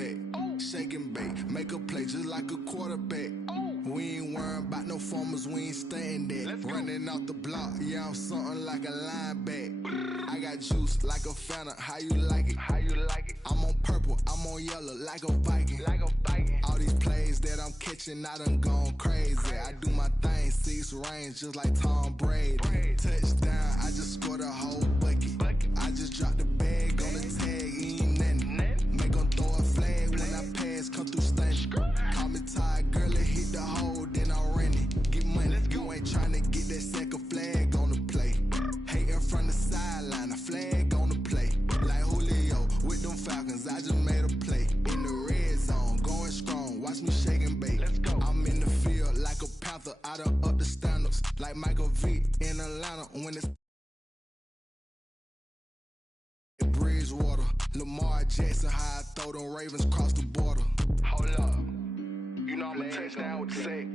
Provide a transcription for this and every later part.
back. Shake and bake, make a play just like a quarterback. We ain't worrying about no formers, we ain't staying there. Running off the block, yeah, I'm something like a linebacker. I got juice like a Fanta, how you like it? How you like it? I'm on purple, I'm on yellow like a Viking. Like a Viking. All these plays that I'm catching, I done gone crazy. I do my thing, 6 range just like Tom Brady. Touchdown, I just scored a whole bucket. I just dropped the bag on the tag, ain't nothing. Make 'em throw a flag when I pass, come through stunning. Call me tired, girl, it hit the hole, then I ran it. Get money, you ain't tryna get that second flag on the play. Hating from the sideline, a flag on the play. Like Julio with them Falcons, I just made a play. In the red zone, going strong, watch me shake and bake. I'm in the field like a Panther, I done up the standards. Like Michael Vick in Atlanta when it's Bridgewater. Lamar Jackson, how I throw them Ravens cross the border. Hold up. You know I'm a touchdown with the sack.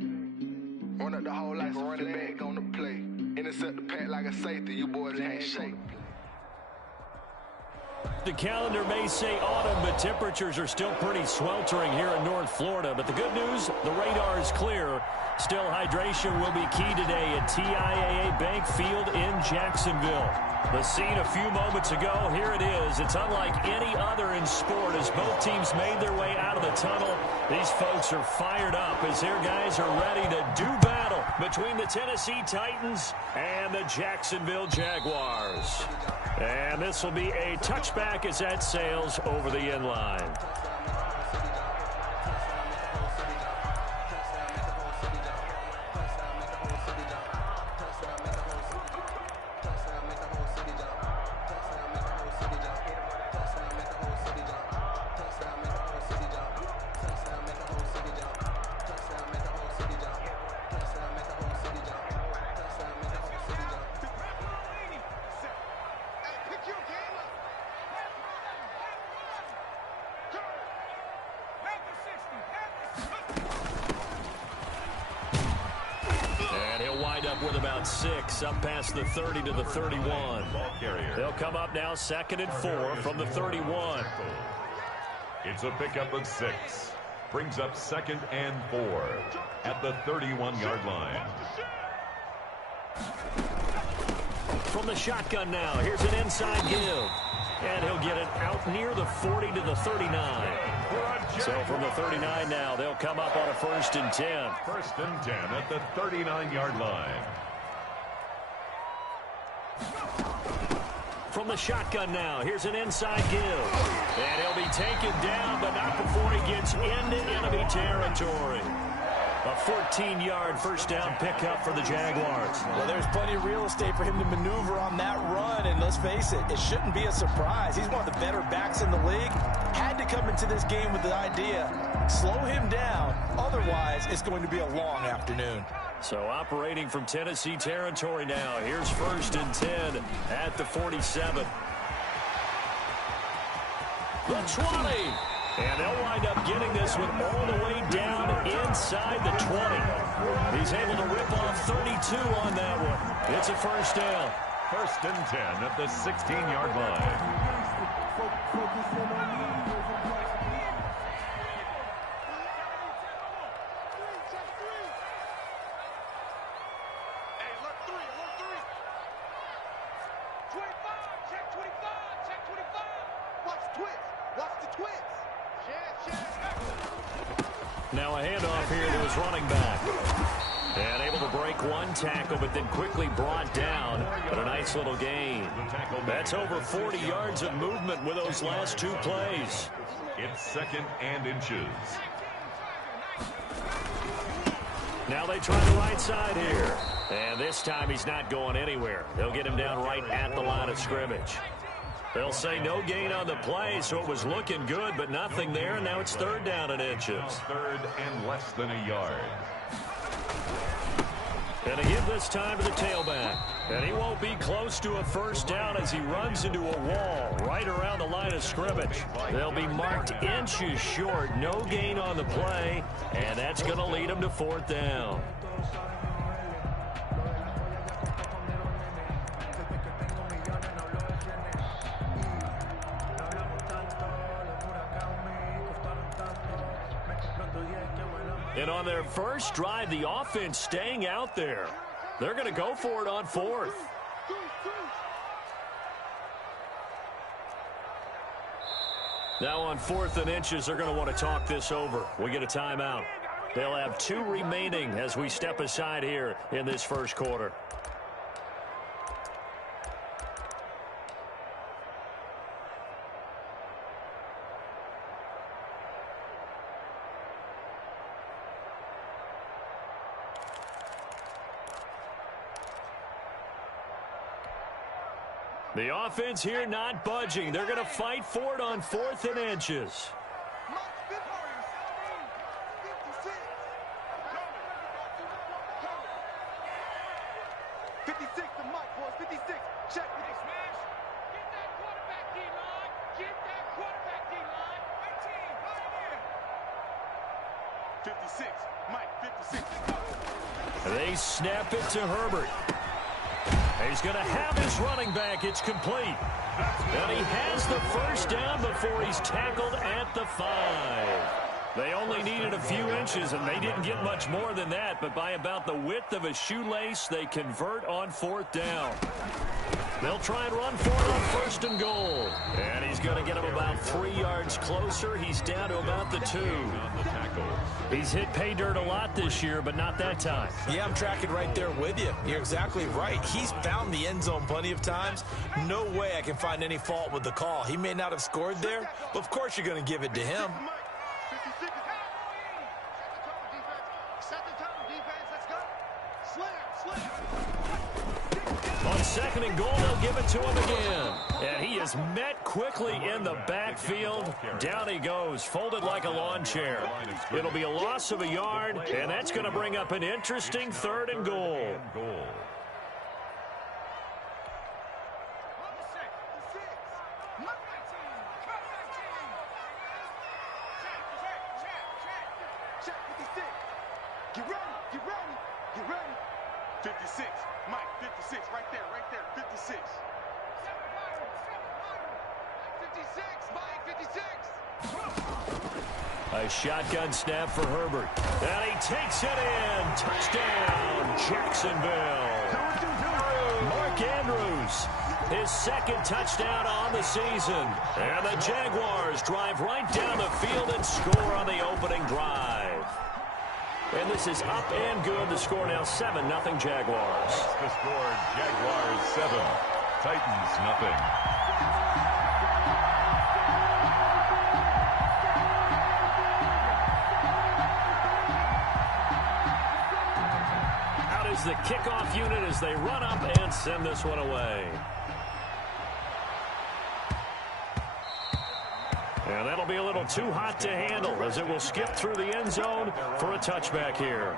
Run up the whole life, running back on the play. Intercept the pack like a safety, you boys ain't shake. The calendar may say autumn, but temperatures are still pretty sweltering here in North Florida. But the good news, the radar is clear. Still, hydration will be key today at TIAA Bank Field in Jacksonville. The scene a few moments ago, here it is. It's unlike any other in sport as both teams made their way out of the tunnel. These folks are fired up as their guys are ready to do battle between the Tennessee Titans and the Jacksonville Jaguars. And this will be a touchback as that sails over the end line. With about 6 up past the 30 to the 31. They'll come up now 2nd and 4 from the 31. It's a pickup of 6. Brings up 2nd and 4 at the 31-yard line. From the shotgun now, here's an inside give. And he'll get it out near the 40 to the 39. So from the 39 now, they'll come up on a 1st and 10. 1st and 10 at the 39-yard line. From the shotgun now, here's an inside give. And he'll be taken down, but not before he gets into enemy territory. A 14-yard first down pickup for the Jaguars. Well, there's plenty of real estate for him to maneuver on that run, and let's face it, it shouldn't be a surprise. He's one of the better backs in the league. Had to come into this game with the idea, slow him down, otherwise it's going to be a long afternoon. So operating from Tennessee territory now, here's 1st and 10 at the 47. The 20. And they'll wind up getting this one all the way down inside the 20. He's able to rip off 32 on that one. It's a 1st down. 1st and 10 at the 16-yard line. Now a handoff here to his running back. And able to break one tackle, but then quickly brought down. But a nice little gain. That's over 40 yards of movement with those last 2 plays. It's 2nd and inches. Now they try the right side here. And this time he's not going anywhere. They'll get him down right at the line of scrimmage. They'll say no gain on the play, so it was looking good, but nothing there. Now it's 3rd down and inches. 3rd and less than a yard. And a give this time to the tailback. And he won't be close to a 1st down as he runs into a wall right around the line of scrimmage. They'll be marked inches short. No gain on the play, and that's going to lead him to 4th down. And on their first drive, the offense staying out there. They're going to go for it on fourth. Now on 4th and inches, they're going to want to talk this over. We get a timeout. They'll have 2 remaining as we step aside here in this first quarter. The offense here not budging. They're going to fight for it on 4th and inches. 56 to Mike, boys. 56. Check with this. Get that quarterback D-line. Get that quarterback D-line. 18. Right in. 56. Mike, 56. They snap it to Herbert. He's going to have his running back. It's complete. And he has the first down before he's tackled at the 5. They only needed a few inches, and they didn't get much more than that. But by about the width of a shoelace, they convert on 4th down. They'll try and run for it on 1st and goal. And he's going to get him about 3 yards closer. He's down to about the 2. He's hit pay dirt a lot this year, but not that time. Yeah, I'm tracking right there with you. You're exactly right. He's found the end zone plenty of times. No way I can find any fault with the call. He may not have scored there, but of course you're going to give it to him. On 2nd and goal, they'll give it to him again. And he is met quickly in the backfield. Down he goes, folded like a lawn chair. It'll be a loss of a yard, and that's going to bring up an interesting 3rd and goal. Get ready, get ready, get ready. 56, Mike, 56, right there, 56. 56, Mike, 56. A shotgun snap for Herbert. And he takes it in. Touchdown, Jacksonville. Mark Andrews, his 2nd touchdown on the season. And the Jaguars drive right down the field and score on the opening drive. And this is up and good. The score now 7-0 Jaguars. The score, Jaguars 7, Titans nothing. Out is the kickoff unit as they run up and send this one away. And that'll be a little too hot to handle as it will skip through the end zone for a touchback here.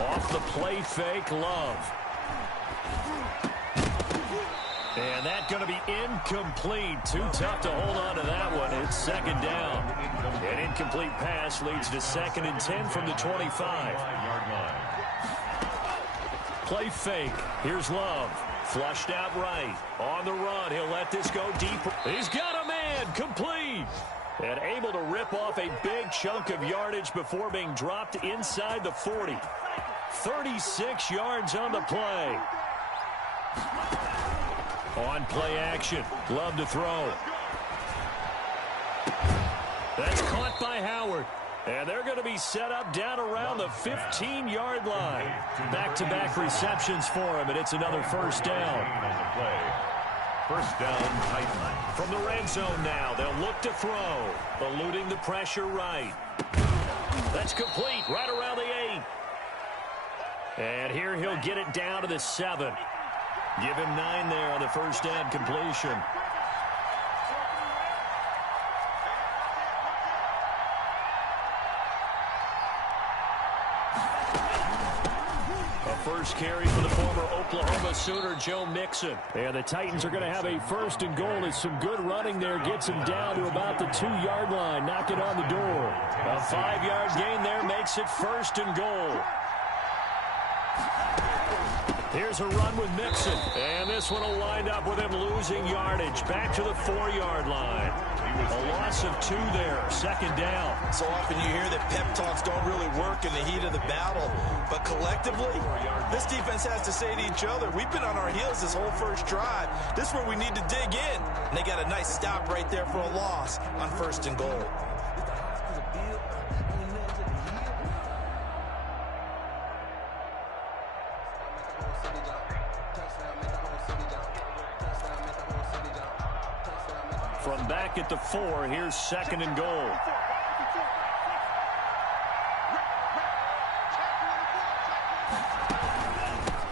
Off the play fake, Love. And that's going to be incomplete. Too tough to hold on to that one. It's 2nd down. An incomplete pass leads to 2nd and 10 from the 25. Play fake. Here's Love. Flushed out right. On the run. He'll let this go deep. He's got a man. Complete. And able to rip off a big chunk of yardage before being dropped inside the 40. 36 yards on the play. On play action. Love to throw. That's caught by Howard. And they're going to be set up down around the 15-yard line. Back-to-back receptions for him, and it's another 1st down. 1st down, Titans. From the red zone now, they'll look to throw. Eluding the pressure right. That's complete right around the 8. And here he'll get it down to the 7. Give him 9 there on the 1st down completion. first carry for the former Oklahoma Sooner, Joe Mixon. And the Titans are going to have a first and goal. It's some good running there. Gets him down to about the 2-yard line. Knocking on the door. A 5-yard gain there makes it first and goal. Here's a run with Mixon. And this one will wind up with him losing yardage. Back to the 4-yard line. A loss of 2 there. Second down. So often you hear that pep talks don't really work in the heat of the battle. But collectively, this defense has to say to each other, we've been on our heels this whole first drive. This is where we need to dig in. And they got a nice stop right there for a loss on first and goal. From back at the 4, here's second and goal.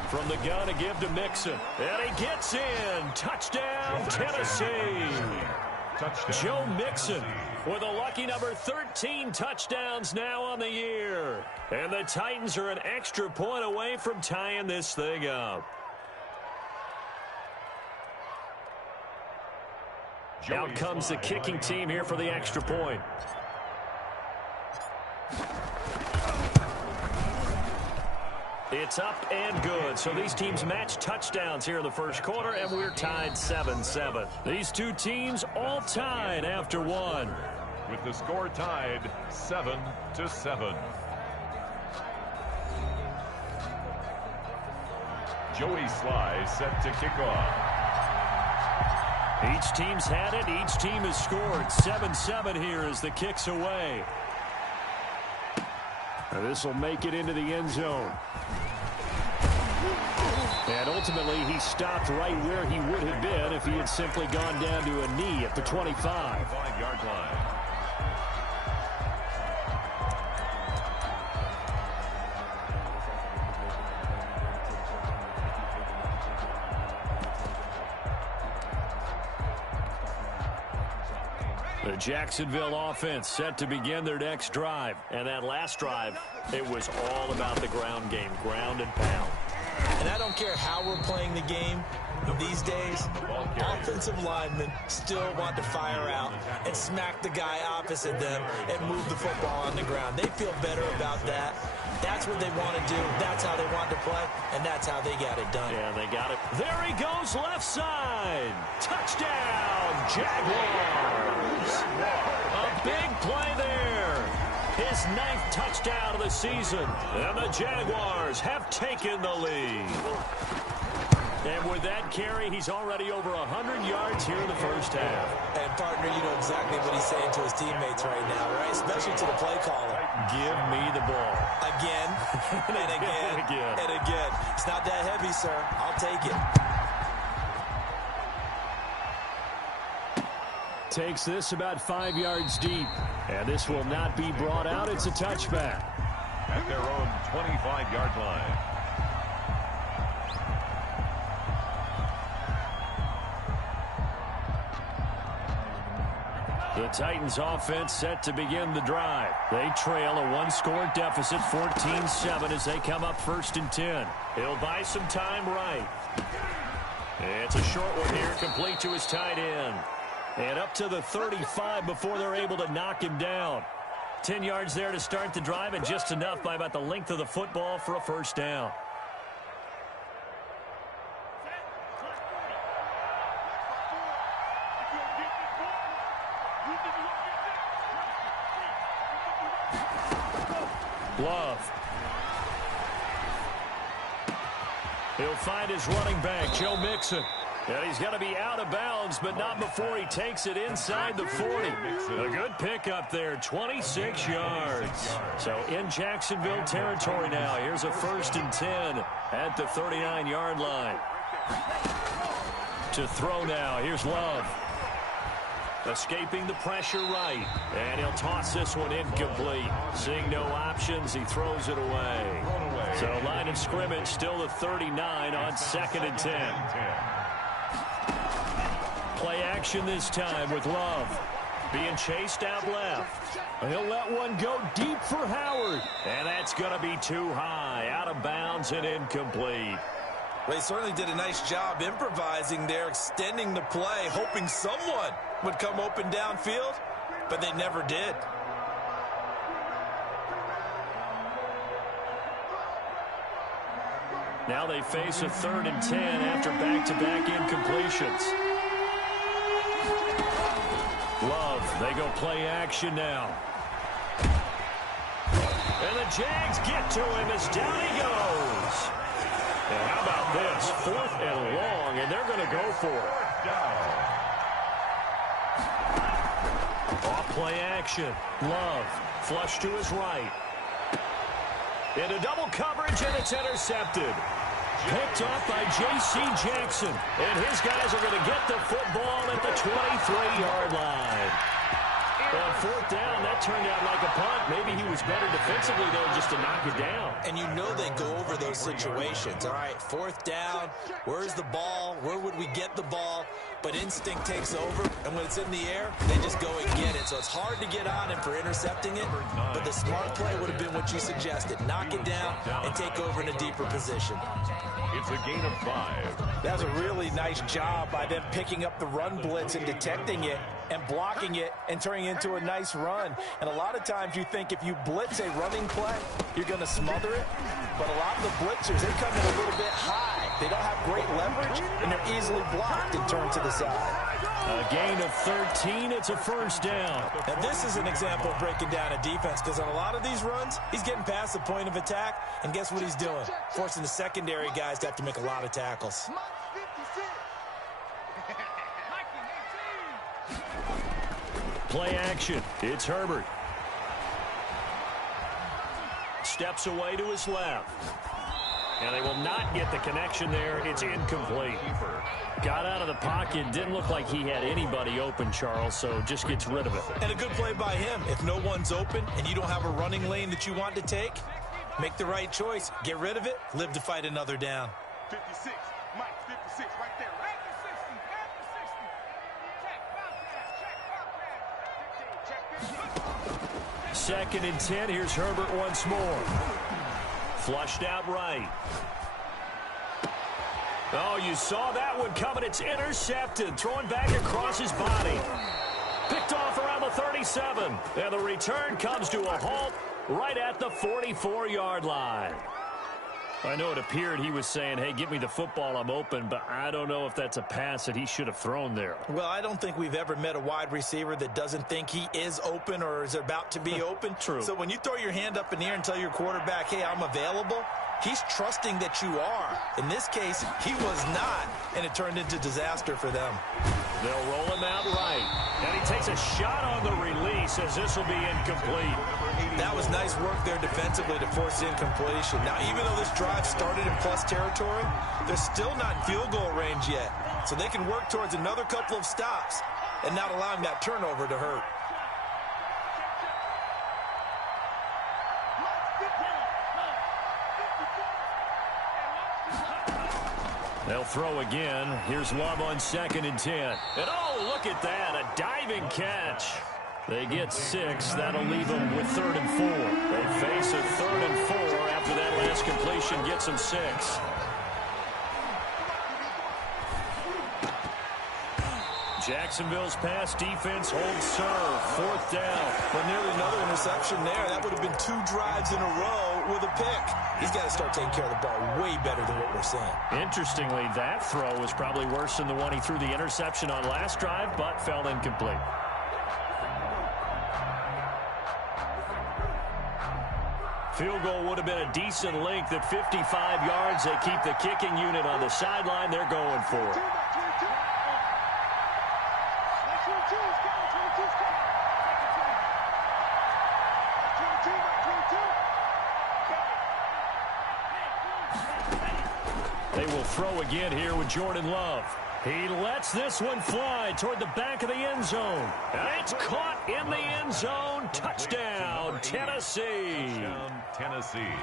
From the gun to give to Mixon. And he gets in. Touchdown, Tennessee. Touchdown. Joe Mixon with a lucky number 13 touchdowns now on the year. And the Titans are an extra point away from tying this thing up. Out comes the kicking team here for the extra point. It's up and good. So these teams match touchdowns here in the first quarter, and we're tied 7-7. These two teams all tied after one. With the score tied 7-7. Joey Sly set to kick off. Each team's had it. Each team has scored. 7-7 here as the kick's away. This will make it into the end zone. And ultimately, he stopped right where he would have been if he had simply gone down to a knee at the 25. 5-yard line. The Jacksonville offense set to begin their next drive. And that last drive, it was all about the ground game, ground and pound. And I don't care how we're playing the game these days, offensive linemen still want to fire out and smack the guy opposite them and move the football on the ground. They feel better about that. That's what they want to do. That's how they want to play, and that's how they got it done. Yeah, they got it. There he goes, left side. Touchdown, Jaguars. A big play there. His 9th touchdown of the season. And the Jaguars have taken the lead. And with that carry, he's already over 100 yards here in the first half. And, partner, you know exactly what he's saying to his teammates right now, right? Especially to the play caller. Give me the ball. Again, and again, and again. It's not that heavy, sir. I'll take it. Takes this about 5 yards deep. And this will not be brought out. It's a touchback. At their own 25-yard line. The Titans offense set to begin the drive. They trail a one-score deficit, 14-7, as they come up 1st and 10. He'll buy some time right. It's a short one here, complete to his tight end. And up to the 35 before they're able to knock him down. 10 yards there to start the drive, and just enough by about the length of the football for a first down. Love. He'll find his running back, Joe Mixon. And he's going to be out of bounds, but not before he takes it inside the 40. A good pickup there, 26 yards. So in Jacksonville territory now. Here's a 1st and 10 at the 39-yard line. To throw now, here's Love. Escaping the pressure right. And he'll toss this one incomplete. Seeing no options, he throws it away. So line of scrimmage still the 39 on 2nd and 10. Play action this time with Love. Being chased out left. He'll let one go deep for Howard. And that's going to be too high. Out of bounds and incomplete. Well, he certainly did a nice job improvising there, extending the play, hoping someone would come open downfield, but they never did. Now they face a 3rd and 10 after back-to-back incompletions. Love, they go play action now. And the Jags get to him as down he goes. And how about this? 4th and long, and they're going to go for it. Off play action. Love, flush to his right. Into double coverage, and it's intercepted. Picked up by J.C. Jackson. And his guys are going to get the football at the 23-yard line. On 4th down, that turned out like a punt. Maybe he was better defensively there just to knock it down. And you know they go over those situations. All right, 4th down, where's the ball? Where would we get the ball? But instinct takes over, and when it's in the air, they just go and get it. So it's hard to get on him for intercepting it, but the smart play would have been what you suggested. Knock it down and take over in a deeper position. It's a gain of 5. That was a really nice job by them picking up the run blitz and detecting it and blocking it and turning it into a nice run. And a lot of times you think if you blitz a running play, you're going to smother it. But a lot of the blitzers, they come in a little bit high. They don't have great leverage, and they're easily blocked and turned to the side. A gain of 13. It's a 1st down. Now, this is an example of breaking down a defense, because on a lot of these runs, he's getting past the point of attack, and guess what he's doing? Forcing the secondary guys to have to make a lot of tackles. Play action. It's Herbert. Steps away to his left. And they will not get the connection there. It's incomplete. Got out of the pocket. Didn't look like he had anybody open, Charles, so just gets rid of it. And a good play by him. If no one's open and you don't have a running lane that you want to take, make the right choice. Get rid of it. Live to fight another down. 56. Mike, 56 right there. Right to 60. Check. 2nd and 10. Here's Herbert once more. Flushed out right. Oh, you saw that one coming. It's intercepted. Throwing back across his body. Picked off around the 37. And the return comes to a halt right at the 44-yard line. I know it appeared he was saying, hey, give me the football, I'm open, but I don't know if that's a pass that he should have thrown there. Well, I don't think we've ever met a wide receiver that doesn't think he is open or is about to be open. True. So when you throw your hand up in the air and tell your quarterback, hey, I'm available, he's trusting that you are. In this case, he was not, and it turned into disaster for them. They'll roll him out right. And he takes a shot on the release as this will be incomplete. That was nice work there defensively to force incompletion. Now, even though this drive started in plus territory, they're still not in field goal range yet. So they can work towards another couple of stops and not allowing that turnover to hurt. They'll throw again. Here's Love on 2nd and 10. And oh, look at that, a diving catch. They get 6. That'll leave them with 3rd and 4. They face a 3rd and 4 after that last completion gets them 6. Jacksonville's pass defense holds serve. 4th down. But nearly another interception there. That would have been 2 drives in a row with a pick. He's got to start taking care of the ball way better than what we're seeing. Interestingly, that throw was probably worse than the one he threw the interception on last drive, but fell incomplete. Field goal would have been a decent length at 55 yards. They keep the kicking unit on the sideline. They're going for it. They will throw again here with Jordan Love. He lets this one fly toward the back of the end zone. And it's caught in the end zone. Touchdown, Tennessee. Tennessee.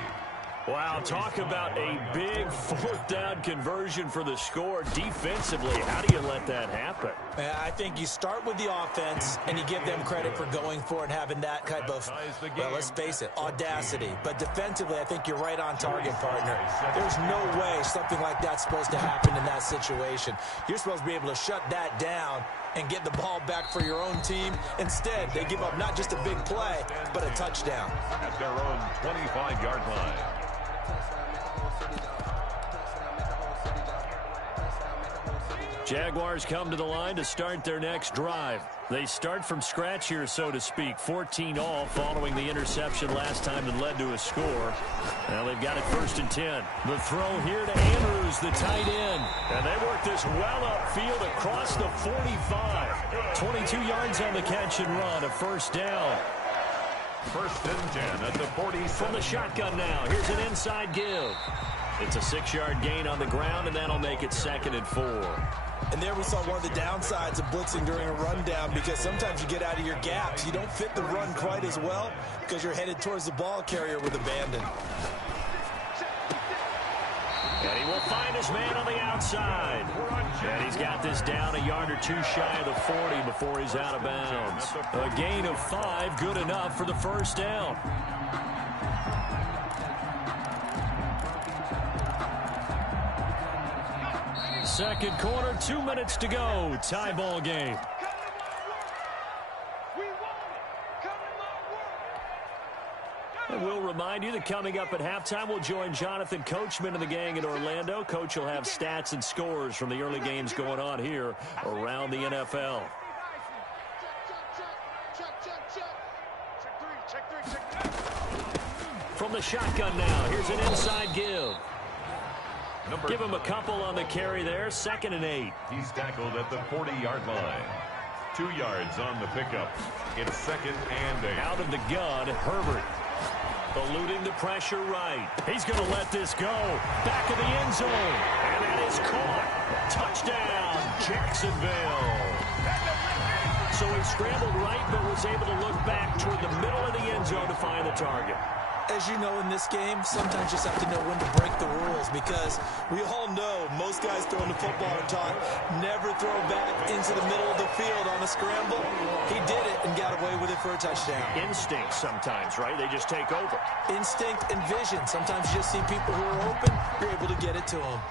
Wow, talk about a big fourth down conversion for the score. Defensively, how do you let that happen? I think you start with the offense, and you give them credit for going for it and having that type of, well, let's face it, audacity. But defensively, I think you're right on target, partner. There's no way something like that's supposed to happen in that situation. You're supposed to be able to shut that down and get the ball back for your own team. Instead, they give up not just a big play, but a touchdown. At their own 25-yard line. Jaguars come to the line to start their next drive. They start from scratch here, so to speak. 14 all following the interception last time that led to a score. Now they've got it 1st and 10. The throw here to Andrews, the tight end. And they work this well upfield across the 45. 22 yards on the catch and run, a 1st down. 1st and 10 at the 47. From the shotgun now, here's an inside give. It's a 6-yard gain on the ground, and that'll make it 2nd and 4. And there we saw one of the downsides of blitzing during a rundown, because sometimes you get out of your gaps. You don't fit the run quite as well because you're headed towards the ball carrier with abandon. And he will find his man on the outside. And he's got this down a yard or two shy of the 40 before he's out of bounds. A gain of 5, good enough for the 1st down. Second quarter, 2 minutes to go. Tie ball game. And we'll remind you that coming up at halftime, we'll join Jonathan Coachman and the gang in Orlando. Coach will have stats and scores from the early games going on here around the NFL. From the shotgun now, here's an inside give. Give him a couple on the carry there. 2nd and 8. He's tackled at the 40-yard line. 2 yards on the pickup. It's 2nd and 8. Out of the gun, Herbert. Eluding the pressure right. He's going to let this go. Back of the end zone. And that is caught. Touchdown, Jacksonville. So he scrambled right, but was able to look back toward the middle of the end zone to find the target. As you know, in this game, sometimes you just have to know when to break the rules, because we all know most guys throwing the football are taught never throw back into the middle of the field on a scramble. He did it and got away with it for a touchdown. Instinct sometimes, right? They just take over. Instinct and vision. Sometimes you just see people who are open, you're able to get it to them.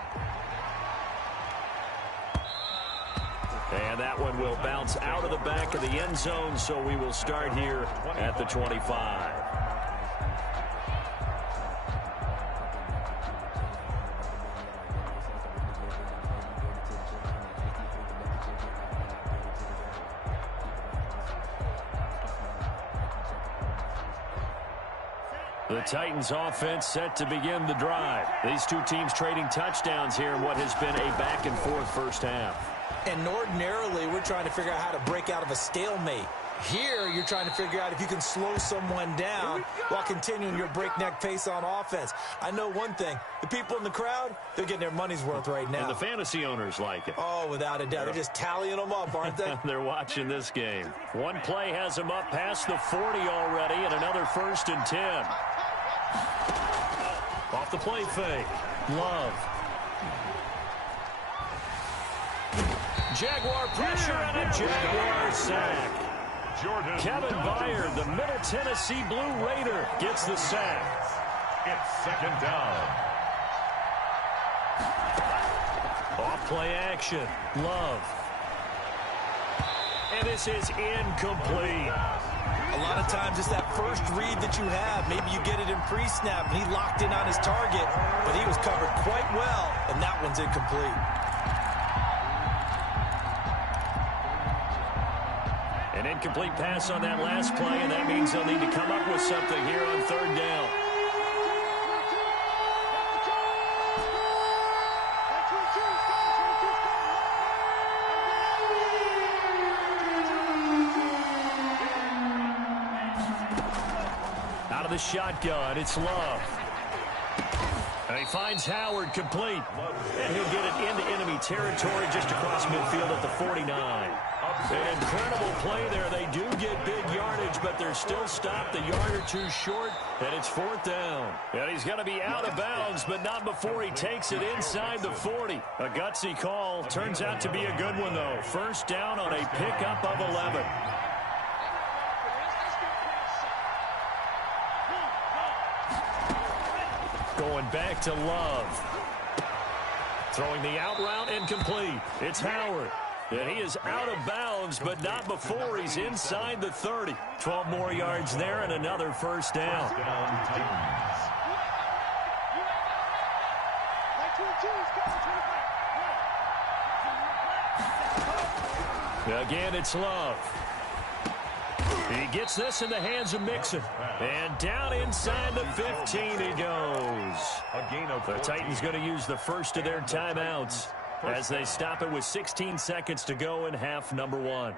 And that one will bounce out of the back of the end zone, so we will start here at the 25. The Titans offense set to begin the drive. These two teams trading touchdowns here in what has been a back-and-forth first half. And ordinarily, we're trying to figure out how to break out of a stalemate. Here, you're trying to figure out if you can slow someone down while continuing your breakneck pace on offense. I know one thing. The people in the crowd, they're getting their money's worth right now. And the fantasy owners like it. Oh, without a doubt. They're just tallying them up, aren't they? They're watching this game. One play has them up past the 40 already, and another 1st and 10. Off the play fake. Love. Jaguar pressure and a Jaguar sack. Kevin Byard, the Middle Tennessee Blue Raider, gets the sack. It's 2nd down. Off play action. Love. And this is incomplete. A lot of times it's that first read that you have. Maybe you get it in pre-snap, and he locked in on his target, but he was covered quite well, and that one's incomplete. An incomplete pass on that last play, and that means they'll need to come up with something here on 3rd down. Out of the shotgun, it's Love. And he finds Howard complete. And he'll get it into enemy territory just across midfield at the 49. An incredible play there. They do get big yardage, but they're still stopped a yard or two short, and it's 4th down. And he's going to be out of bounds, but not before he takes it inside the 40. A gutsy call. Turns out to be a good one, though. First down on a pickup of 11. Going back to Love. Throwing the out route incomplete. It's Howard. And he is out of bounds, but not before he's inside the 30. 12 more yards there and another first down. Again, it's Love. He gets this in the hands of Mixon. And down inside the 15 he goes. The Titans going to use the first of their timeouts as they stop it with 16 seconds to go in half number 1.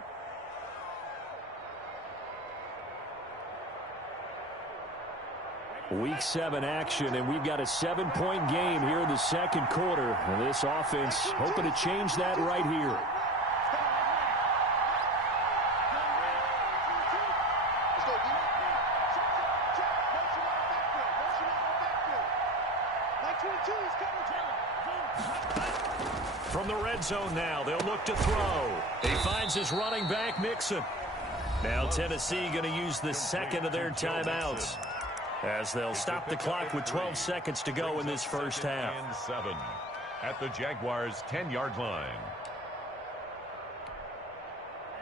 Week 7 action, and we've got a 7-point game here in the second quarter. And this offense hoping to change that right here. From the red zone now, they'll look to throw. He finds his running back, Mixon. Now Tennessee going to use the second of their timeouts as they'll stop the clock with 12 seconds to go in this first half. And 7 at the Jaguars' 10-yard line.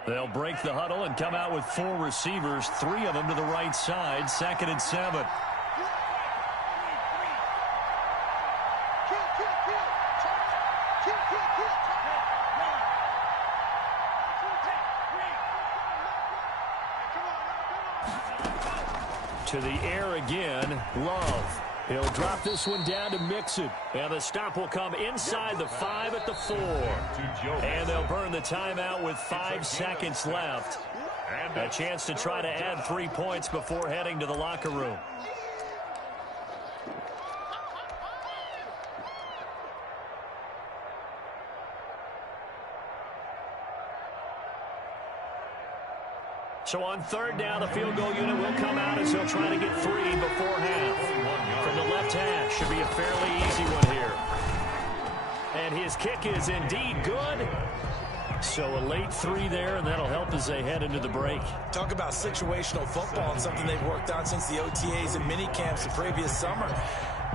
They'll break the huddle and come out with 4 receivers, 3 of them to the right side, 2nd and 7. To the air again, Love. He'll drop this one down to Mixon. And the stop will come inside the 5 at the 4. And they'll burn the timeout with 5 seconds left. A chance to try to add 3 points before heading to the locker room. So on 3rd down, the field goal unit will come out as they'll try to get 3 before half. From the left hash, should be a fairly easy one here. And his kick is indeed good. So a late 3 there, and that'll help as they head into the break. Talk about situational football and something they've worked on since the OTAs and mini camps the previous summer.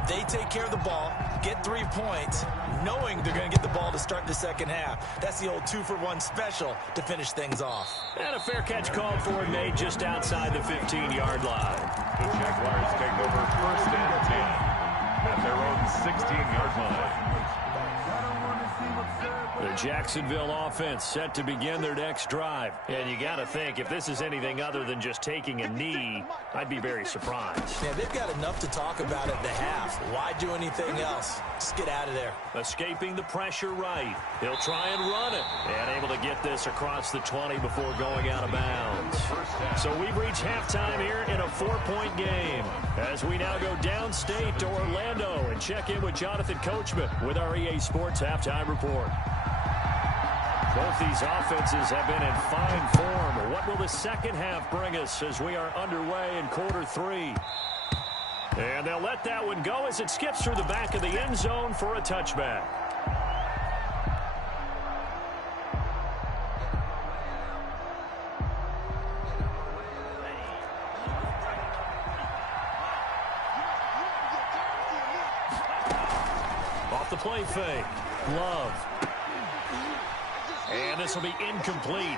They take care of the ball, get 3 points, knowing they're going to get the ball to start the second half. That's the old 2-for-1 special to finish things off. And a fair catch called for and made just outside the 15-yard line. The Jaguars take over 1st and 10 at their own 16-yard line. The Jacksonville offense set to begin their next drive. And you got to think, if this is anything other than just taking a knee, I'd be very surprised. Yeah, they've got enough to talk about at the half. Why do anything else? Just get out of there. Escaping the pressure right. He'll try and run it. And able to get this across the 20 before going out of bounds. So we've reached halftime here in a 4-point game. As we now go downstate to Orlando and check in with Jonathan Coachman with our EA Sports Halftime Report. Both these offenses have been in fine form. What will the second half bring us as we are underway in quarter 3? And they'll let that one go as it skips through the back of the end zone for a touchback. Off the play fake. Love. And this will be incomplete.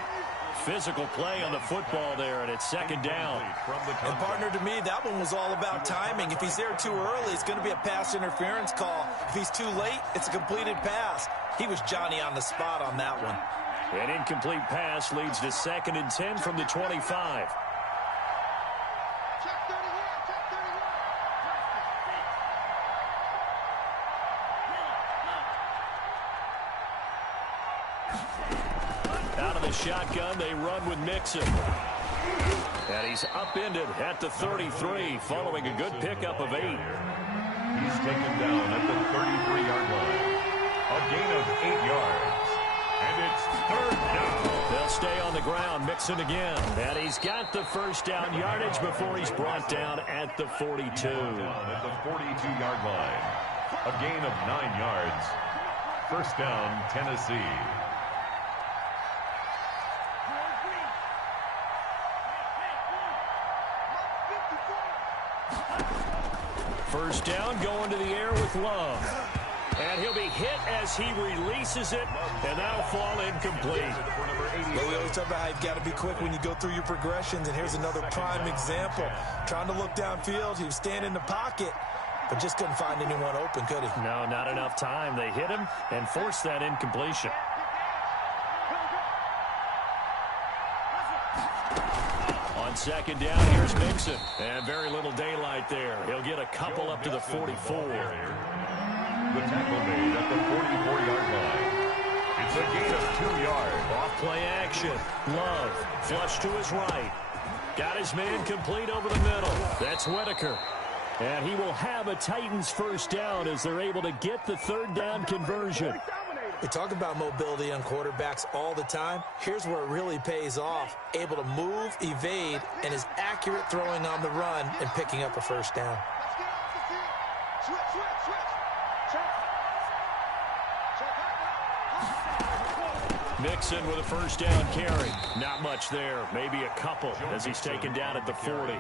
Physical play on the football there, and it's 2nd down. And partner, to me, that one was all about timing. If he's there too early, it's going to be a pass interference call. If he's too late, it's a completed pass. He was Johnny on the spot on that one. An incomplete pass leads to 2nd and 10 from the 25. Out of the shotgun, they run with Mixon. And he's upended at the 33 following a good pickup of 8. He's taken down at the 33-yard line. A gain of 8 yards. And it's 3rd down. They'll stay on the ground, Mixon again. And he's got the first down yardage before he's brought down at the 42. At the 42-yard line. A gain of 9 yards. First down, Tennessee. First down, going to the air with Love. And he'll be hit as he releases it, and that'll fall incomplete. Well, we always talk about how you've got to be quick when you go through your progressions, and here's another prime example. Trying to look downfield, he was standing in the pocket, but just couldn't find anyone open, could he? No, not enough time. They hit him and forced that incompletion. On second down, here's Mixon. And very little daylight there. He'll get a couple up to the 44. The tackle made at the 44-yard line. It's a gain of 2 yards. Off play action. Love, flush to his right. Got his man complete over the middle. That's Whitaker. And he will have a Titans first down as they're able to get the third down conversion. We talk about mobility on quarterbacks all the time. Here's where it really pays off. Able to move, evade, and is accurate throwing on the run and picking up a first down. Mixon with a first down carry. Not much there. Maybe a couple as he's taken down at the 40.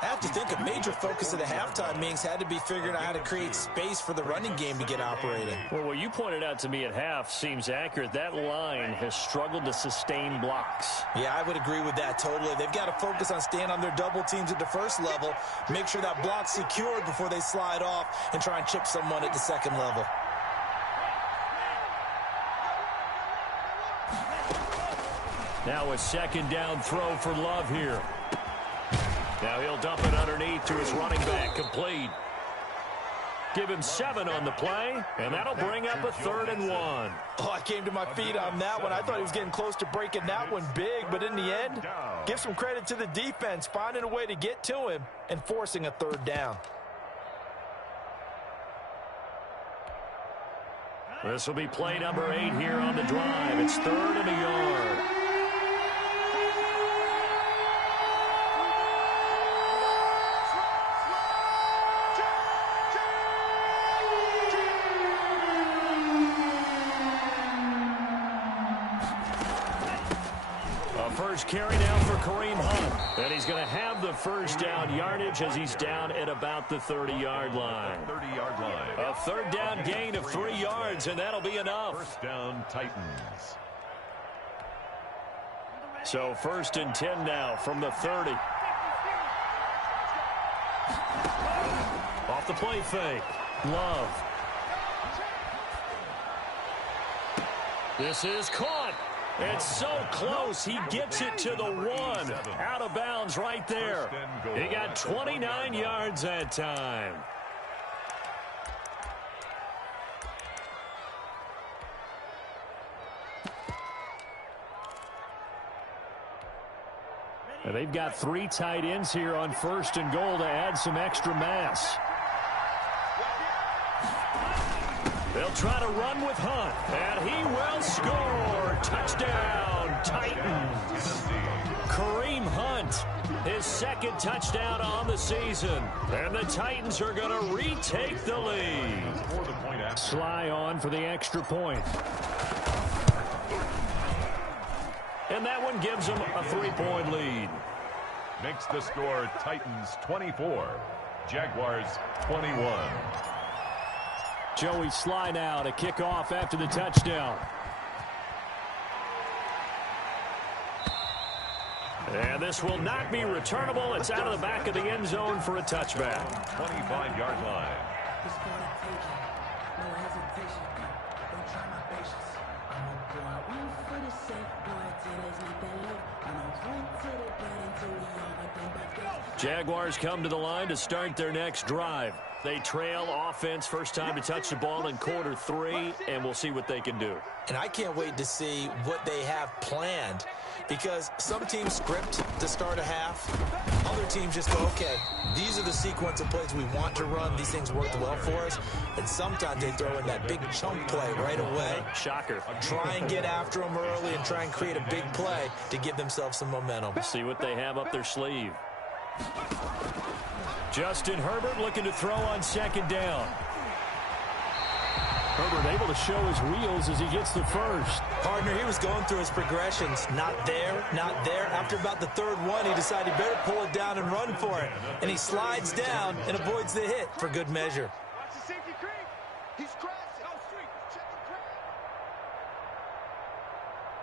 I have to think a major focus of the halftime meetings had to be figuring out how to create space for the running game to get operating. Well, what you pointed out to me at half seems accurate. That line has struggled to sustain blocks. Yeah, I would agree with that totally. They've got to focus on staying on their double teams at the first level, make sure that block's secured before they slide off and try and chip someone at the second level. Now a second down throw for Love here. Now he'll dump it underneath to his running back, complete. Give him 7 on the play, and that'll bring up a 3rd and 1. Oh, I came to my feet on that one. I thought he was getting close to breaking that one big, but in the end, give some credit to the defense, finding a way to get to him and forcing a 3rd down. This will be play number 8 here on the drive. It's 3rd and a yard. First carry now for Kareem Hunt. And he's going to have the first down yardage as he's down at about the 30-yard line. 30-yard line. A 3rd down gain of 3 yards, and that'll be enough. First down, Titans. So 1st and 10 now from the 30. Off the play fake. Love. This is caught. It's so close. He gets it to the 1. Out of bounds right there. He got 29 yards that time. And they've got 3 tight ends here on 1st and goal to add some extra mass. They'll try to run with Hunt, and he will score. Touchdown, Titans. Kareem Hunt, his 2nd touchdown on the season. And the Titans are going to retake the lead. Sly on for the extra point. And that one gives them a 3-point lead. Makes the score Titans 24, Jaguars 21. Joey Sly now to kick off after the touchdown. And this will not be returnable. It's out of the back of the end zone for a touchback. 25-yard line. Jaguars come to the line to start their next drive. They trail offense, first time to touch the ball in quarter 3, and we'll see what they can do. And I can't wait to see what they have planned, because some teams script to start a half. other teams just go, okay, these are the sequence of plays we want to run. These things worked well for us. And sometimes they throw in that big chunk play right away. Shocker. Try and get after them early and try and create a big play to give themselves some momentum. See what they have up their sleeve. Justin Herbert looking to throw on second down. Herbert able to show his wheels as he gets the first. Partner, he was going through his progressions. Not there, not there. After about the third one, he decided he better pull it down and run for it. And he slides down and avoids the hit for good measure. Watch the safety creep. He's crashing. Oh, street. Check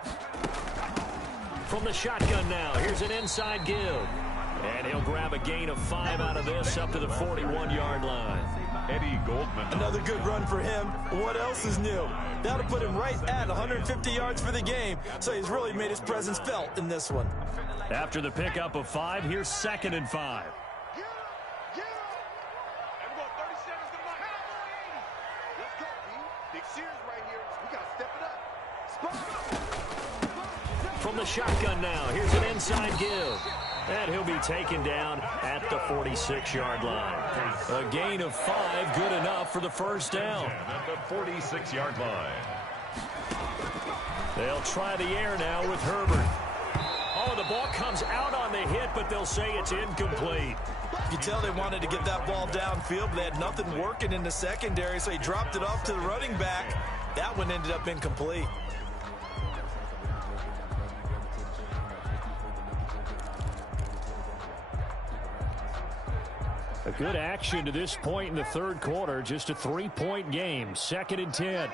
the crack. From the shotgun now, here's an inside give. And he'll grab a gain of 5 out of this up to the 41-yard line. Eddie Goldman. Another good run for him. What else is new? That'll put him right at 150 yards for the game. So he's really made his presence felt in this one. After the pickup of 5, here's 2nd and 5. Get him. Get him. And we're going 30 seconds to my house. Let's go, team. Big series right here. We got to step it up. Spot. From the shotgun now, here's an inside give. And he'll be taken down at the 46-yard line. A gain of 5, good enough for the first down. At the 46-yard line. They'll try the air now with Herbert. Oh, the ball comes out on the hit, but they'll say it's incomplete. You can tell they wanted to get that ball downfield, but they had nothing working in the secondary, so he dropped it off to the running back. That one ended up incomplete. A good action to this point in the third quarter. Just a 3-point game. 2nd and 10.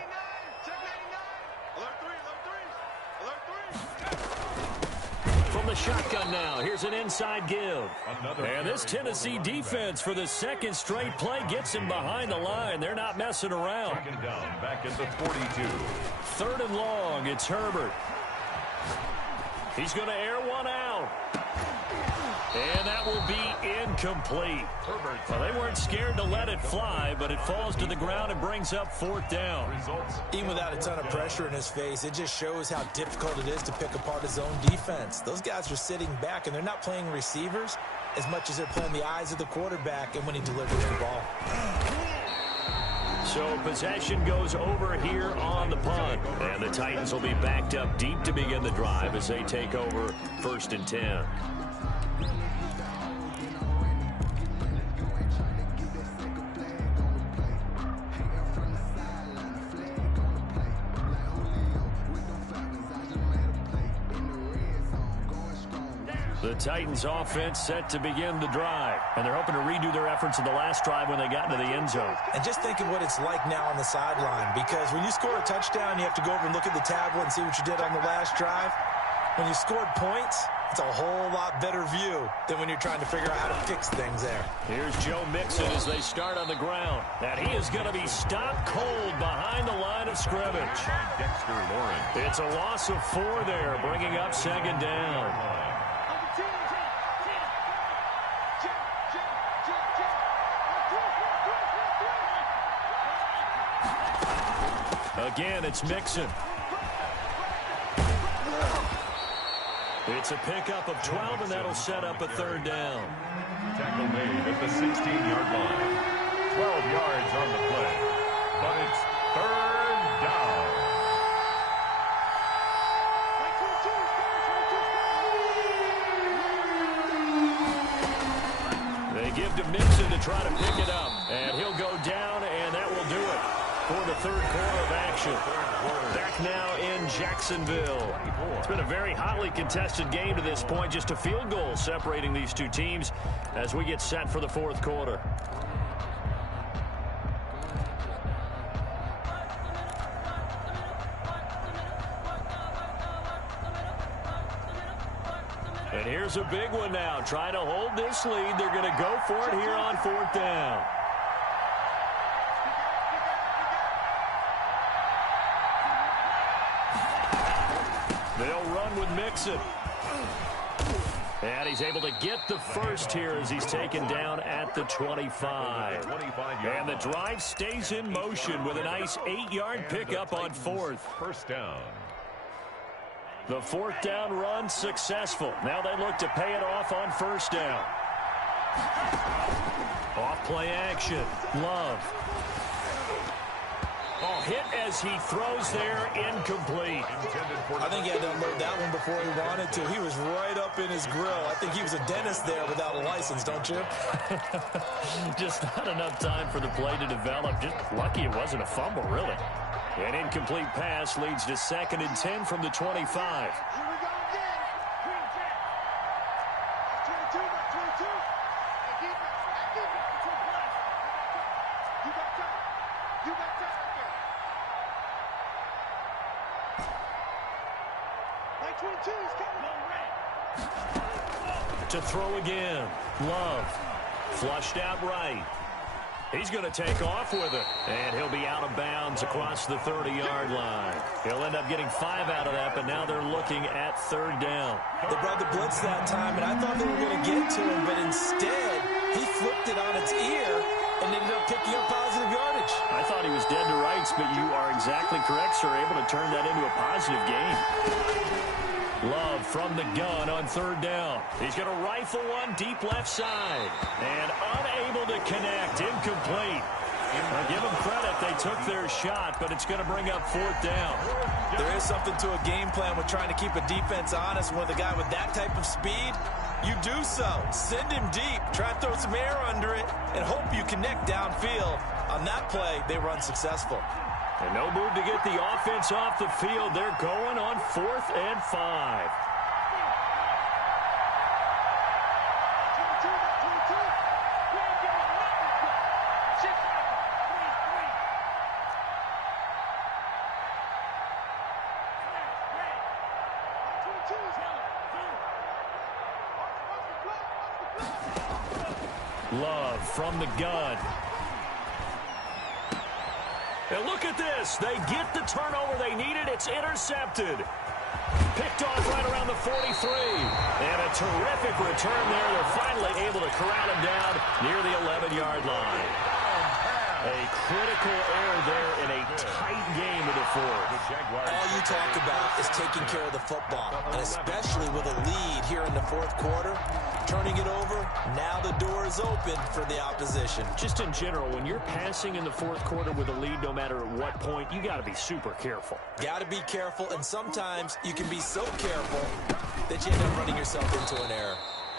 From the shotgun now, here's an inside give. And this Tennessee defense for the second straight play gets him behind the line. They're not messing around. 2nd down, back at the 42. 3rd and long, it's Herbert. He's going to air one out. And that will be incomplete. Well, they weren't scared to let it fly, but it falls to the ground and brings up 4th down. Even without a ton of pressure in his face, it just shows how difficult it is to pick apart his own defense. Those guys are sitting back, and they're not playing receivers as much as they're playing the eyes of the quarterback and when he delivers the ball. So possession goes over here on the punt. And the Titans will be backed up deep to begin the drive as they take over 1st and 10. The Titans offense set to begin the drive. And they're hoping to redo their efforts in the last drive when they got into the end zone. And just think of what it's like now on the sideline, because when you score a touchdown, you have to go over and look at the tablet and see what you did on the last drive. When you scored points, it's a whole lot better view than when you're trying to figure out how to fix things there. Here's Joe Mixon as they start on the ground. And he is going to be stopped cold behind the line of scrimmage. Dexter Lawrence. It's a loss of 4 there, bringing up 2nd down. Again, it's Mixon. It's a pickup of 12, and that'll set up a 3rd down. Tackle made at the 16-yard line. 12 yards on the play. But it's 3rd down. They give to Mixon to try to pick it up. And he'll go down, and that will do it for the third quarter of action. Back now in Jacksonville. It's been a very hotly contested game to this point. Just a field goal separating these two teams as we get set for the fourth quarter. And here's a big one now. Trying to hold this lead. They're going to go for it here on 4th down. They'll run with Mixon. And he's able to get the first here as he's taken down at the 25. And the drive stays in motion with a nice 8-yard pickup on 4th. First down. The 4th down run successful. Now they look to pay it off on 1st down. Off play action. Love. Oh, hit as he throws there, incomplete. I think he had to unload that one before he wanted to. He was right up in his grill. I think he was a dentist there without a license, don't you? Just not enough time for the play to develop. Just lucky it wasn't a fumble, really. An incomplete pass leads to 2nd and 10 from the 25. Here we go again. Green check. That's 22, that's 22. Hey, defense. Hey, defense. It's your blast. You got time. You got time right there. Like 22 is coming. To throw again. Love. Flushed out right. He's going to take off with it. And he'll be out of bounds across the 30-yard line. He'll end up getting 5 out of that, but now they're looking at 3rd down. They brought the blitz that time, and I thought they were going to get to him, but instead, he flipped it on its ear and ended up picking up positive yardage. I thought he was dead to rights, but you are exactly correct, sir. Able to turn that into a positive gain. Love from the gun on 3rd down. He's going to rifle one deep left side. And unable to connect. Incomplete. I give them credit. They took their shot, but it's going to bring up 4th down. There is something to a game plan with trying to keep a defense honest. With a guy with that type of speed, you do so. Send him deep. Try and throw some air under it and hope you connect downfield. On that play, they run successful. And no move to get the offense off the field. They're going on 4th and 5. Love from the gun. And look at this. They get the turnover they needed. It's intercepted. Picked off right around the 43. And a terrific return there. They're finally able to corral him down near the 11-yard line. A critical error there in a tight game of the 4th. All you talk about is taking care of the football, and especially with a lead here in the 4th quarter. Turning it over, now the door is open for the opposition. Just in general, when you're passing in the 4th quarter with a lead, no matter at what point, you got to be super careful. Got to be careful, and sometimes you can be so careful that you end up running yourself into an error.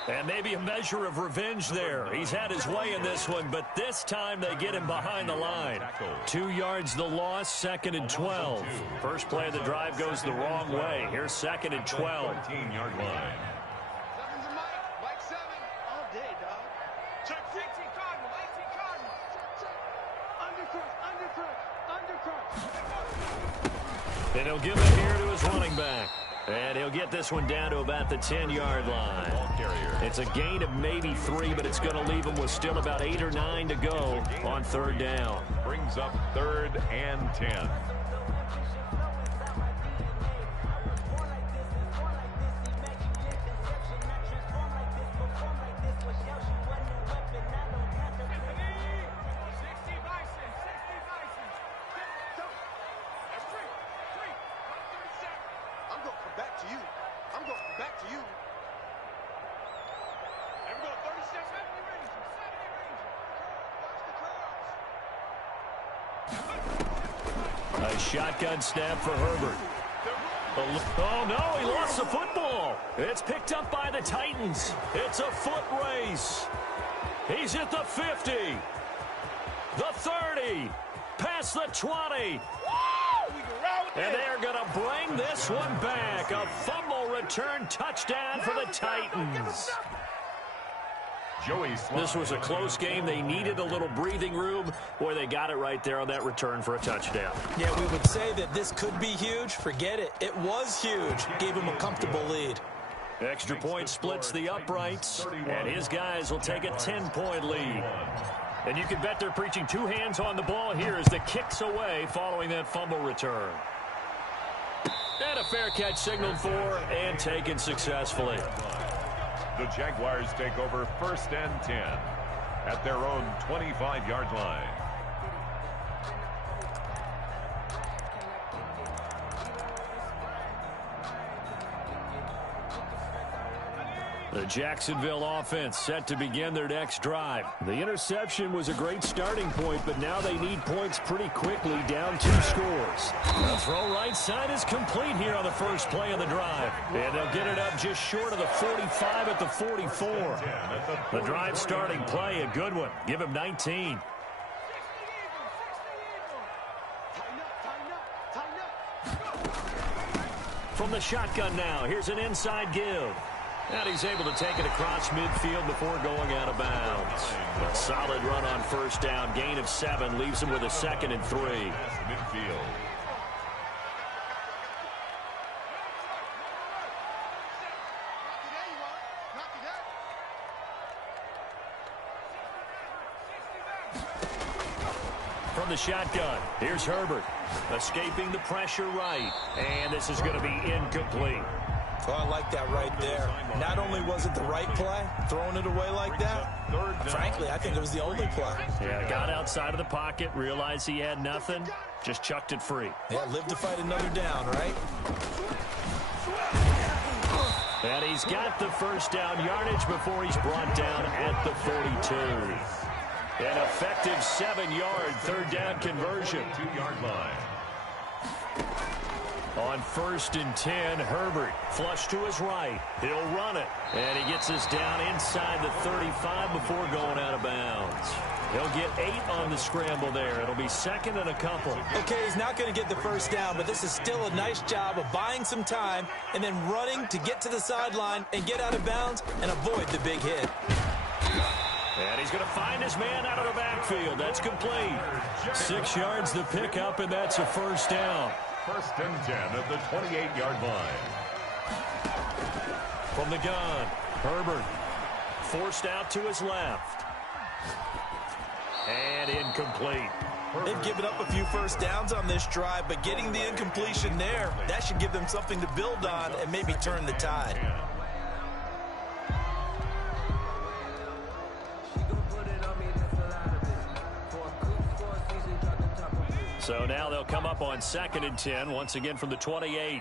And maybe a measure of revenge there. He's had his way in this one, but this time they get him behind the line. 2 yards the loss, 2nd and 12. First play of the drive goes the wrong way. Here's 2nd and 12. 14-yard line. Seven's a Mike. Mike 7. All day, dog. Check. 18 Cardinal. 18 Cardinal. Undercross. And he'll give it here to his running back. And he'll get this one down to about the 10-yard line. It's a gain of maybe 3, but it's going to leave him with still about 8 or 9 to go on 3rd down. Brings up 3rd and 10. A shotgun snap for Herbert. Oh, no, he lost the football. It's picked up by the Titans. It's a foot race. He's at the 50, the 30, past the 20. And they're going to bring this one back. A fumble return touchdown for the Titans. This was a close game. They needed a little breathing room. Boy, they got it right there on that return for a touchdown. Yeah, we would say that this could be huge. Forget it. It was huge. Gave him a comfortable lead. Extra point splits the uprights, and his guys will take a 10-point lead. And you can bet they're preaching 2 hands on the ball here as the kick's away following that fumble return. And a fair catch signaled for and taken successfully. The Jaguars take over 1st and 10 at their own 25-yard line. The Jacksonville offense set to begin their next drive. The interception was a great starting point, but now they need points pretty quickly, down 2 scores. The throw right side is complete here on the first play of the drive. And they'll get it up just short of the 45 at the 44. The drive starting play, a good one. Give him 19. From the shotgun now, here's an inside give. And he's able to take it across midfield before going out of bounds. A solid run on first down. Gain of 7 leaves him with a 2nd and 3. Midfield. From the shotgun, here's Herbert. Escaping the pressure right. And this is going to be incomplete. Oh, I like that right there. Not only was it the right play, throwing it away like that, frankly, I think it was the only play. Yeah, got outside of the pocket, realized he had nothing, just chucked it free. Yeah, live to fight another down, right? And he's got the first down yardage before he's brought down at the 42. An effective 7-yard third down conversion. 2-yard line. On 1st and 10, Herbert flush to his right. He'll run it. And he gets us down inside the 35 before going out of bounds. He'll get 8 on the scramble there. It'll be 2nd and a couple. Okay, he's not going to get the first down, but this is still a nice job of buying some time and then running to get to the sideline and get out of bounds and avoid the big hit. And he's going to find his man out of the backfield. That's complete. 6 yards the pickup, and that's a first down. 1st and 10 at the 28-yard line. From the gun, Herbert forced out to his left. And incomplete. They've given up a few first downs on this drive, but getting the incompletion there, that should give them something to build on and maybe turn the tide. So now they'll come up on 2nd and 10, once again from the 28.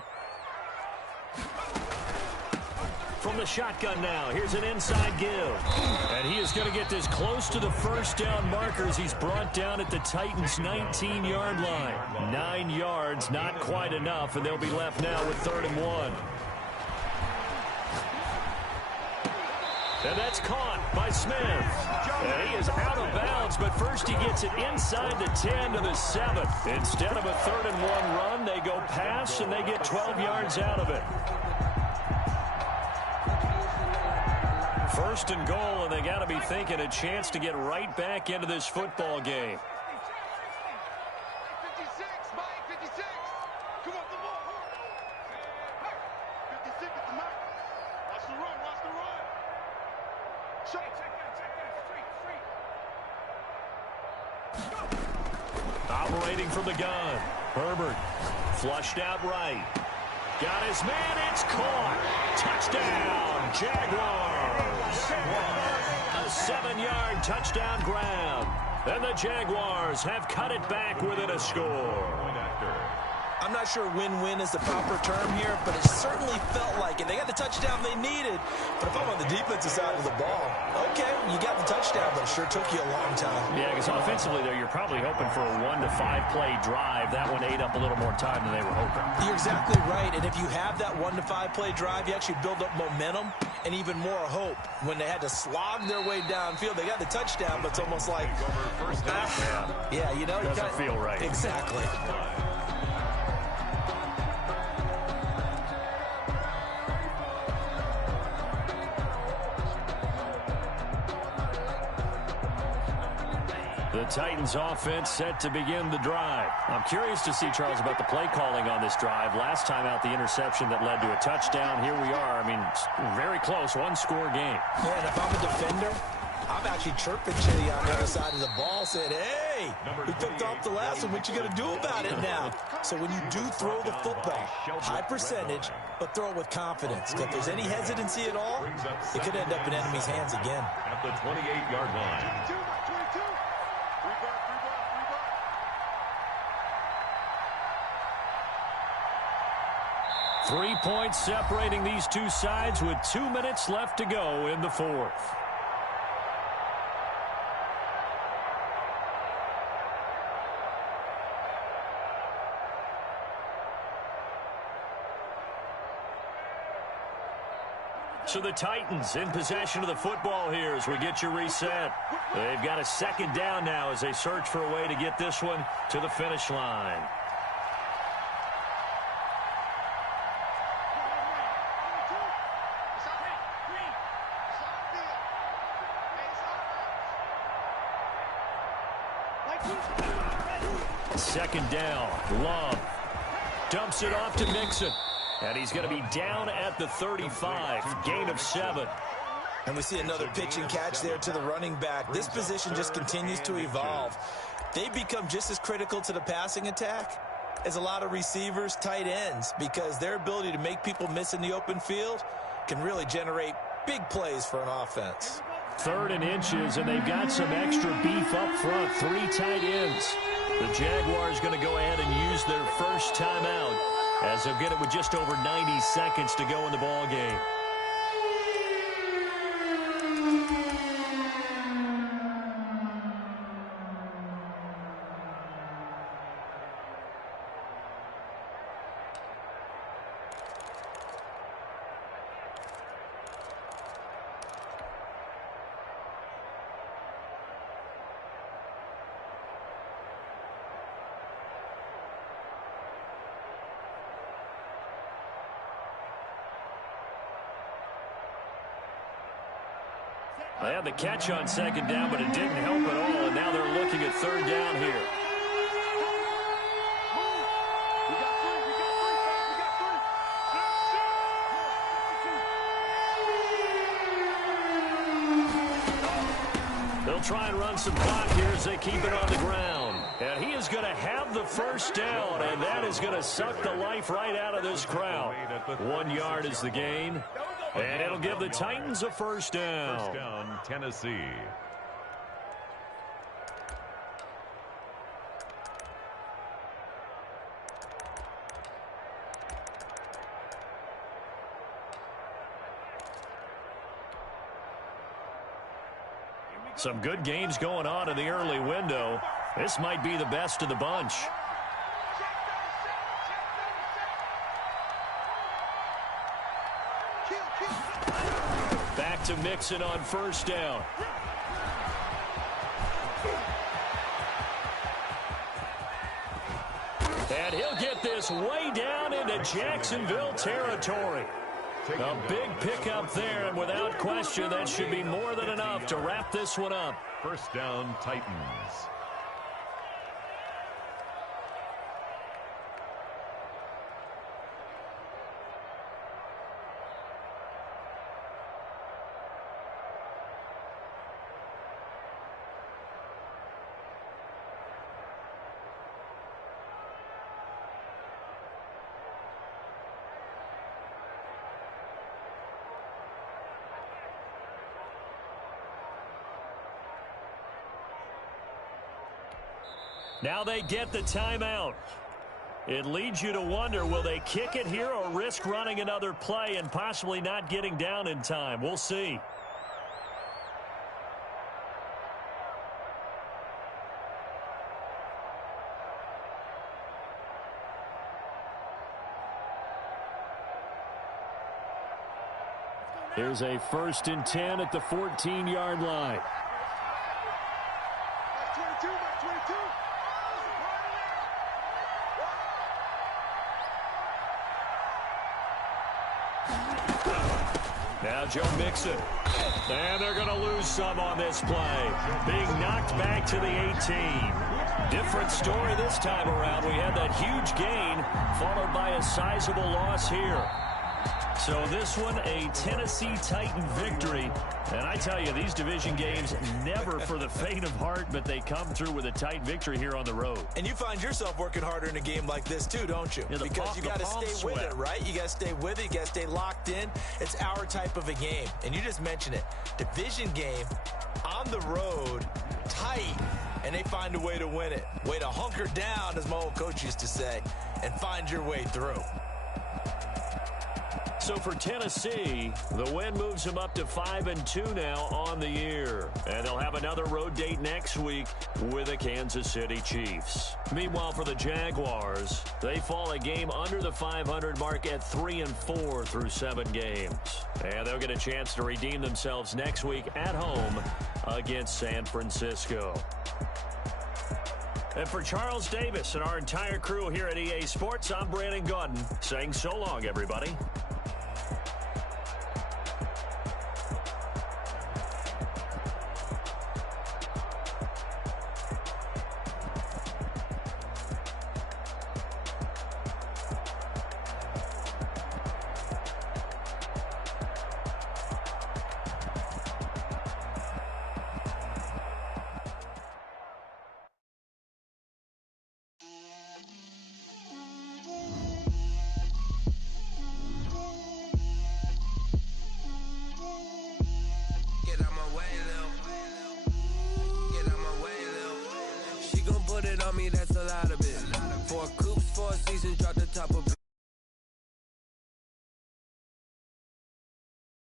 From the shotgun now, here's an inside give. And he is going to get this close to the first down markers. He's brought down at the Titans' 19-yard line. 9 yards, not quite enough, and they'll be left now with 3rd and 1. And that's caught by Smith. And he is out of bounds, but first he gets it inside the 10 to the 7. Instead of a 3rd and 1 run, they go pass, and they get 12 yards out of it. 1st and goal, and they got to be thinking a chance to get right back into this football game. 56, Mike, 56. Come on, come on. 56 at the mark. Watch the run, watch the run. Check that, Operating from the gun. Herbert flushed out right. Got his man. It's caught. Touchdown, Jaguars. A 7-yard touchdown grab. And the Jaguars have cut it back within a score. I'm not sure win-win is the proper term here, but it certainly felt like it. They got the touchdown they needed, but if I'm on the defensive side of the ball, okay, you got the touchdown, but it sure took you a long time. Yeah, because offensively, though, you're probably hoping for a 1 to 5 play drive. That one ate up a little more time than they were hoping. You're exactly right, and if you have that 1 to 5 play drive, you actually build up momentum and even more hope. When they had to slog their way downfield, they got the touchdown, but it's almost like, yeah, you know, doesn't feel right. Exactly. The Titans offense set to begin the drive. I'm curious to see, Charles, about the play calling on this drive. Last time out, the interception that led to a touchdown. Here we are. I mean, very close, 1-score game. Yeah, and if I'm a defender, I'm actually chirping Chitty on the other side of the ball, saying, hey, we picked off the last one. What you going to do about it now? So when you do throw the football, high percentage, but throw it with confidence. If there's any hesitancy at all, it could end up in enemy's hands again. At the 28-yard line. 22, 22. 3 points separating these two sides with 2 minutes left to go in the fourth. So the Titans in possession of the football here as we get you reset. They've got a second down now as they search for a way to get this one to the finish line. Second down, Love dumps it off to Mixon. And he's going to be down at the 35, gain of 7. And we see another pitch and catch there to the running back. This position just continues to evolve. They become just as critical to the passing attack as a lot of receivers, tight ends, because their ability to make people miss in the open field can really generate big plays for an offense. 3rd and inches, and they've got some extra beef up front. 3 tight ends. The Jaguars going to go ahead and use their first timeout, as they'll get it with just over 90 seconds to go in the ball game. They had the catch on second down, but it didn't help at all, and now they're looking at 3rd down here. They'll try and run some clock here as they keep it on the ground. And he is going to have the first down, and that is going to suck the life right out of this crowd. 1 yard is the gain. And it'll give the Titans a first down. First down, Tennessee. Some good games going on in the early window. This might be the best of the bunch. Back to Mixon on first down. And he'll get this way down into Jacksonville territory. A big pickup there, and without question, that should be more than enough to wrap this one up. First down, Titans. Now they get the timeout. It leads you to wonder, will they kick it here or risk running another play and possibly not getting down in time? We'll see. Here's a 1st and 10 at the 14-yard line. Now Joe Mixon. And they're going to lose some on this play. Being knocked back to the 18. Different story this time around. We had that huge gain followed by a sizable loss here. So this one, a Tennessee Titan victory. And I tell you, these division games, never for the faint of heart, but they come through with a tight victory here on the road. And you find yourself working harder in a game like this too, don't you? Yeah, because you got to stay with it, right? You got to stay with it. You got to stay locked in. It's our type of a game. And you just mentioned it. Division game, on the road, tight, and they find a way to win it. Way to hunker down, as my old coach used to say, and find your way through. So for Tennessee, the win moves them up to 5-2 now on the year. And they'll have another road date next week with the Kansas City Chiefs. Meanwhile, for the Jaguars, they fall a game under the 500 mark at 3-4 through 7 games. And they'll get a chance to redeem themselves next week at home against San Francisco. And for Charles Davis and our entire crew here at EA Sports, I'm Brandon Gaudin saying so long, everybody. That's a lot of it. 4 coops, 4 seasons, dropped